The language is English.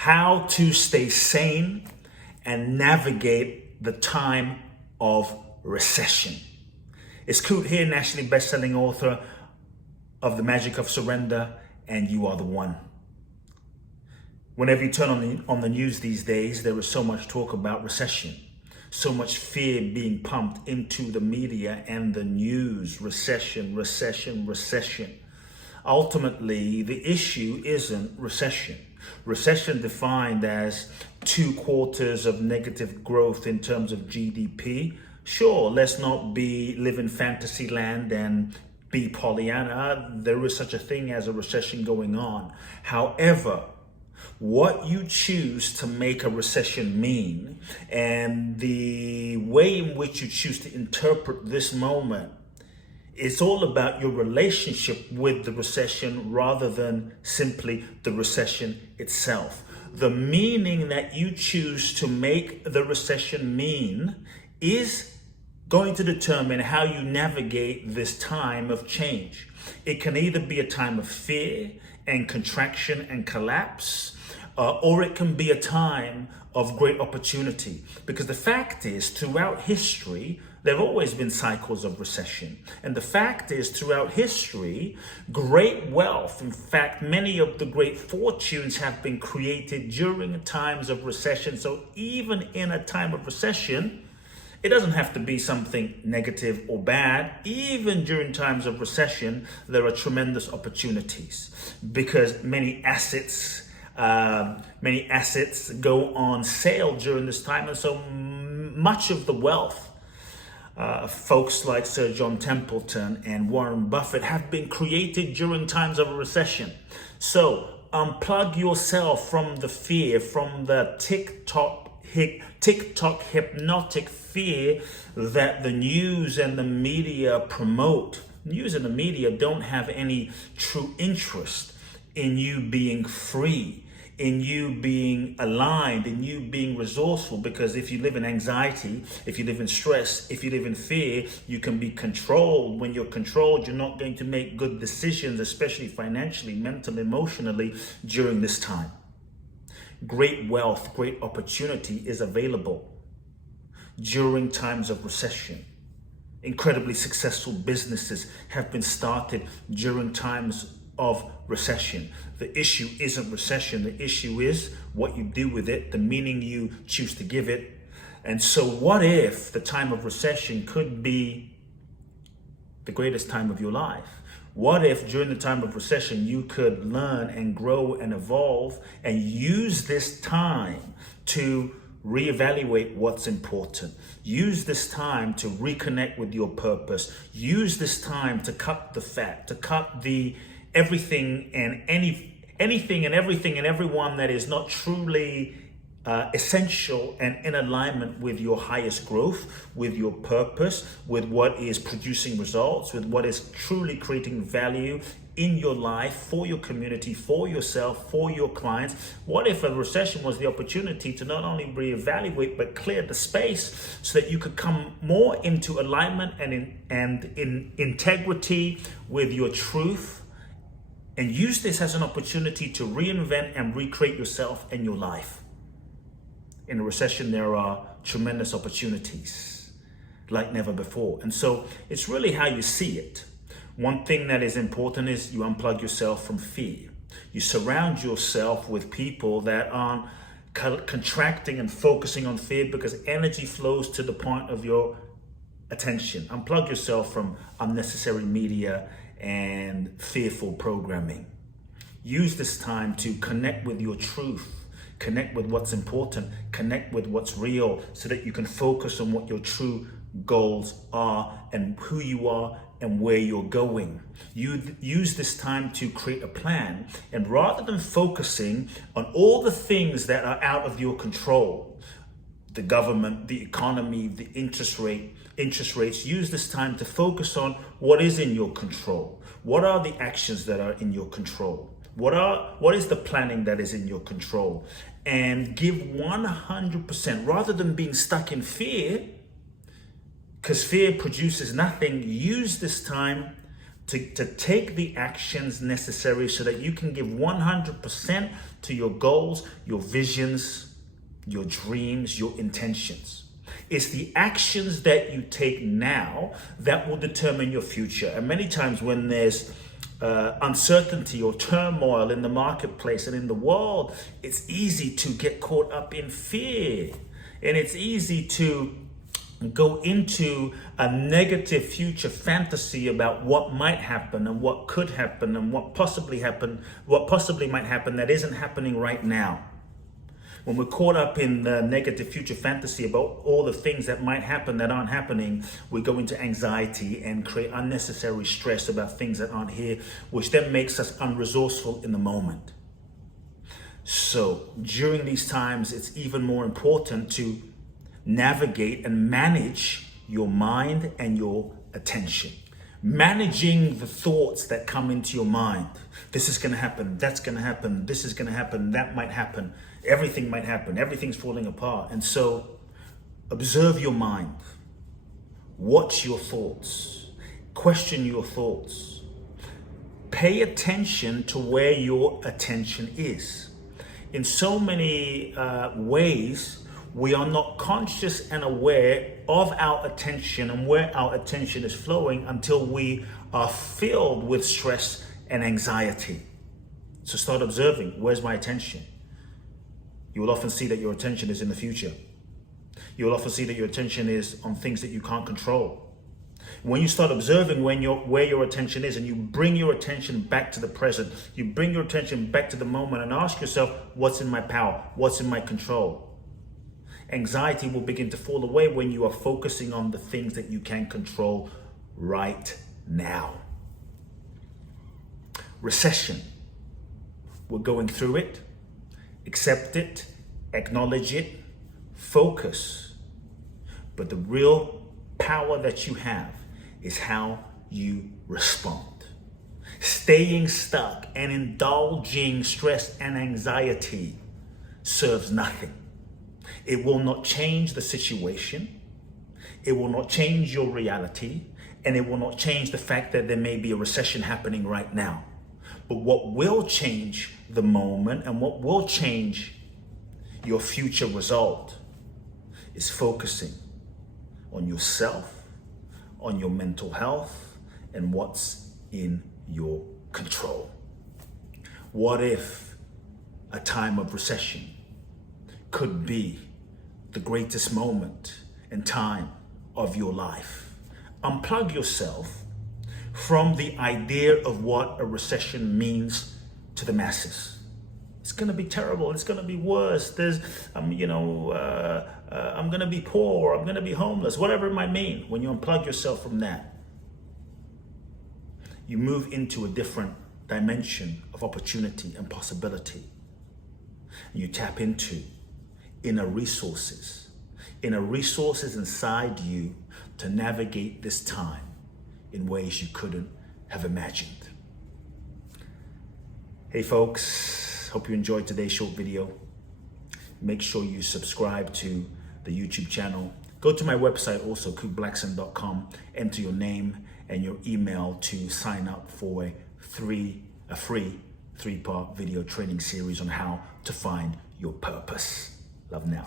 how to stay sane and navigate the time of recession. It's Kute here, nationally best-selling author of The Magic of Surrender, and you are the one. Whenever you turn on the news these days, there is so much talk about recession, so much fear being pumped into the media and the news. Recession, recession, recession. Ultimately, the issue isn't recession. Recession defined as 2 quarters of negative growth in terms of GDP. Sure, let's not live in fantasy land and be Pollyanna. There is such a thing as a recession going on. However, what you choose to make a recession mean and the way in which you choose to interpret this moment, it's all about your relationship with the recession rather than simply the recession itself. The meaning that you choose to make the recession mean is going to determine how you navigate this time of change. It can either be a time of fear and contraction and collapse, or it can be a time of great opportunity. Because the fact is, throughout history, there have always been cycles of recession. And the fact is, throughout history, great wealth, in fact, many of the great fortunes have been created during times of recession. So even in a time of recession, it doesn't have to be something negative or bad. Even during times of recession, there are tremendous opportunities because many assets go on sale during this time. And so much of the wealth, folks like Sir John Templeton and Warren Buffett have been created during times of a recession. So unplug yourself from the fear, from the TikTok hypnotic fear that the news and the media promote. News and the media don't have any true interest in you being free, in you being aligned, in you being resourceful. Because if you live in anxiety, if you live in stress, if you live in fear, you can be controlled. When you're controlled, you're not going to make good decisions, especially financially, mentally, emotionally during this time. Great wealth, great opportunity is available during times of recession. Incredibly successful businesses have been started during times of recession. The issue isn't recession. The issue is what you do with it, the meaning you choose to give it. And so what if the time of recession could be the greatest time of your life? What if during the time of recession you could learn and grow and evolve and use this time to reevaluate what's important? Use this time to reconnect with your purpose. Use this time to cut the fat, to cut the everything and anything and everything and everyone that is not truly essential and in alignment with your highest growth, with your purpose, with what is producing results, with what is truly creating value in your life, for your community, for yourself, for your clients. What if a recession was the opportunity to not only reevaluate, but clear the space so that you could come more into alignment and in integrity with your truth, and use this as an opportunity to reinvent and recreate yourself and your life? In a recession, there are tremendous opportunities like never before. And so it's really how you see it. One thing that is important is you unplug yourself from fear. You surround yourself with people that aren't contracting and focusing on fear, because energy flows to the point of your attention. Unplug yourself from unnecessary media and fearful programming. Use this time to connect with your truth. Connect with what's important, connect with what's real, so that you can focus on what your true goals are and who you are and where you're going. You use this time to create a plan, and rather than focusing on all the things that are out of your control, the government, the economy, the interest rates, use this time to focus on what is in your control. What are the actions that are in your control? What is the planning that is in your control? And give 100%, rather than being stuck in fear, because fear produces nothing. Use this time to take the actions necessary so that you can give 100% to your goals, your visions, your dreams, your intentions. It's the actions that you take now that will determine your future. And many times when there's uncertainty or turmoil in the marketplace and in the world, it's easy to get caught up in fear. And it's easy to go into a negative future fantasy about what might happen and what could happen and what possibly might happen that isn't happening right now. When we're caught up in the negative future fantasy about all the things that might happen that aren't happening, we go into anxiety and create unnecessary stress about things that aren't here, which then makes us unresourceful in the moment. So during these times, it's even more important to navigate and manage your mind and your attention. Managing the thoughts that come into your mind. This is going to happen, that's going to happen, this is going to happen, that might happen, everything might happen, everything's falling apart. And so observe your mind, watch your thoughts, question your thoughts, pay attention to where your attention is. In so many ways, we are not conscious and aware of our attention and where our attention is flowing until we are filled with stress and anxiety. So start observing, where's my attention? You will often see that your attention is in the future. You will often see that your attention is on things that you can't control. When you start observing where your attention is and you bring your attention back to the present, you bring your attention back to the moment and ask yourself, what's in my power? What's in my control? Anxiety will begin to fall away when you are focusing on the things that you can control right now. Recession. We're going through it. Accept it. Acknowledge it. Focus. But the real power that you have is how you respond. Staying stuck and indulging stress and anxiety serves nothing. It will not change the situation. It will not change your reality. And it will not change the fact that there may be a recession happening right now. But what will change the moment and what will change your future result is focusing on yourself, on your mental health, and what's in your control. What if a time of recession could be the greatest moment and time of your life? Unplug yourself from the idea of what a recession means to the masses. It's going to be terrible. It's going to be worse. I'm going to be poor. I'm going to be homeless. Whatever it might mean. When you unplug yourself from that, you move into a different dimension of opportunity and possibility. You tap into inner resources inside you to navigate this time in ways you couldn't have imagined. Hey folks, hope you enjoyed today's short video. Make sure you subscribe to the YouTube channel. Go to my website also, kuteblackson.com, enter your name and your email to sign up for a free 3-part video training series on how to find your purpose. Love now.